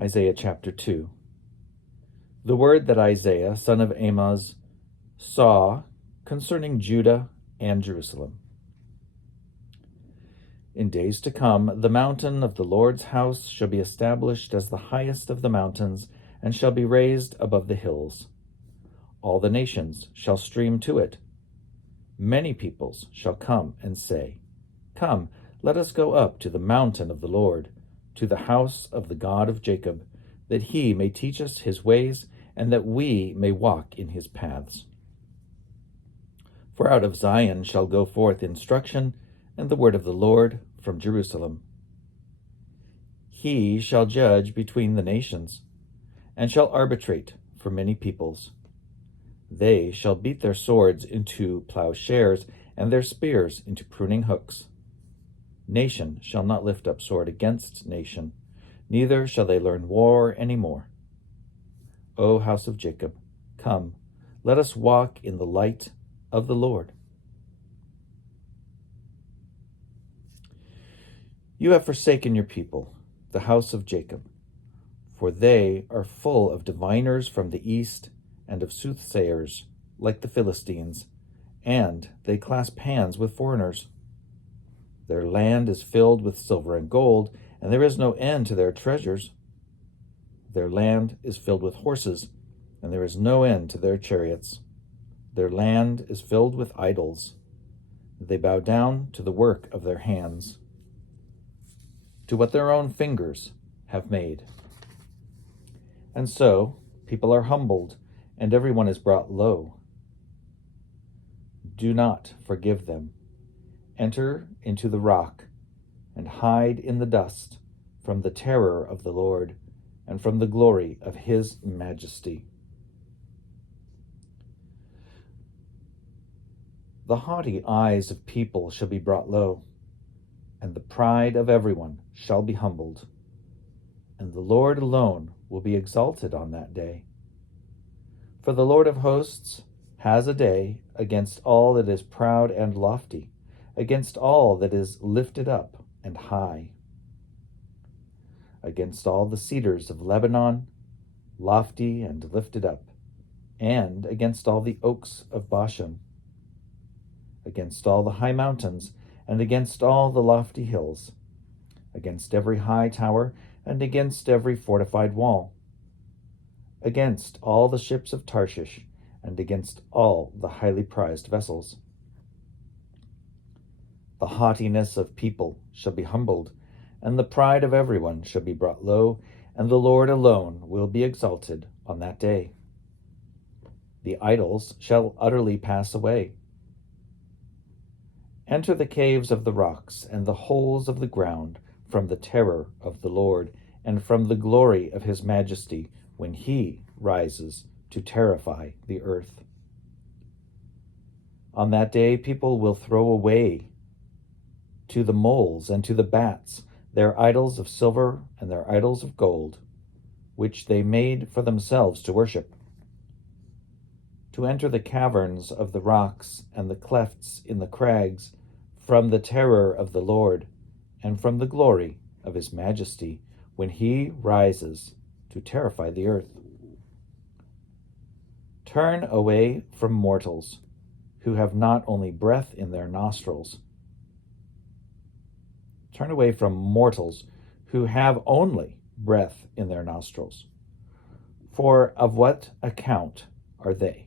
Isaiah chapter 2. The word that Isaiah, son of Amoz, saw concerning Judah and Jerusalem. In days to come, the mountain of the Lord's house shall be established as the highest of the mountains, and shall be raised above the hills. All the nations shall stream to it. Many peoples shall come and say, Come, let us go up to the mountain of the Lord, to the house of the God of Jacob, that he may teach us his ways, and that we may walk in his paths. For out of Zion shall go forth instruction, and the word of the Lord from Jerusalem. He shall judge between the nations, and shall arbitrate for many peoples. They shall beat their swords into plowshares, and their spears into pruning hooks. Nation shall not lift up sword against nation, neither shall they learn war any more. O house of Jacob, come, let us walk in the light of the Lord. You have forsaken your people, the house of Jacob, for they are full of diviners from the east and of soothsayers like the Philistines, and they clasp hands with foreigners. Their land is filled with silver and gold, and there is no end to their treasures. Their land is filled with horses, and there is no end to their chariots. Their land is filled with idols. They bow down to the work of their hands, to what their own fingers have made. And so people are humbled, and everyone is brought low. Do not forgive them. Enter into the rock, and hide in the dust from the terror of the Lord, and from the glory of his majesty. The haughty eyes of people shall be brought low, and the pride of everyone shall be humbled, and the Lord alone will be exalted on that day. For the Lord of hosts has a day against all that is proud and lofty, against all that is lifted up and high, against all the cedars of Lebanon, lofty and lifted up, and against all the oaks of Bashan, against all the high mountains, and against all the lofty hills, against every high tower, and against every fortified wall, against all the ships of Tarshish, and against all the highly prized vessels. The haughtiness of people shall be humbled, and the pride of everyone shall be brought low, and the Lord alone will be exalted on that day. The idols shall utterly pass away. Enter the caves of the rocks and the holes of the ground from the terror of the Lord, and from the glory of his majesty, when he rises to terrify the earth. On that day people will throw away to the moles and to the bats their idols of silver and their idols of gold, which they made for themselves to worship. To enter the caverns of the rocks and the clefts in the crags, from the terror of the Lord, and from the glory of his majesty, when he rises to terrify the earth. Turn away from mortals, who have not only breath in their nostrils. Turn away from mortals who have only breath in their nostrils. For of what account are they?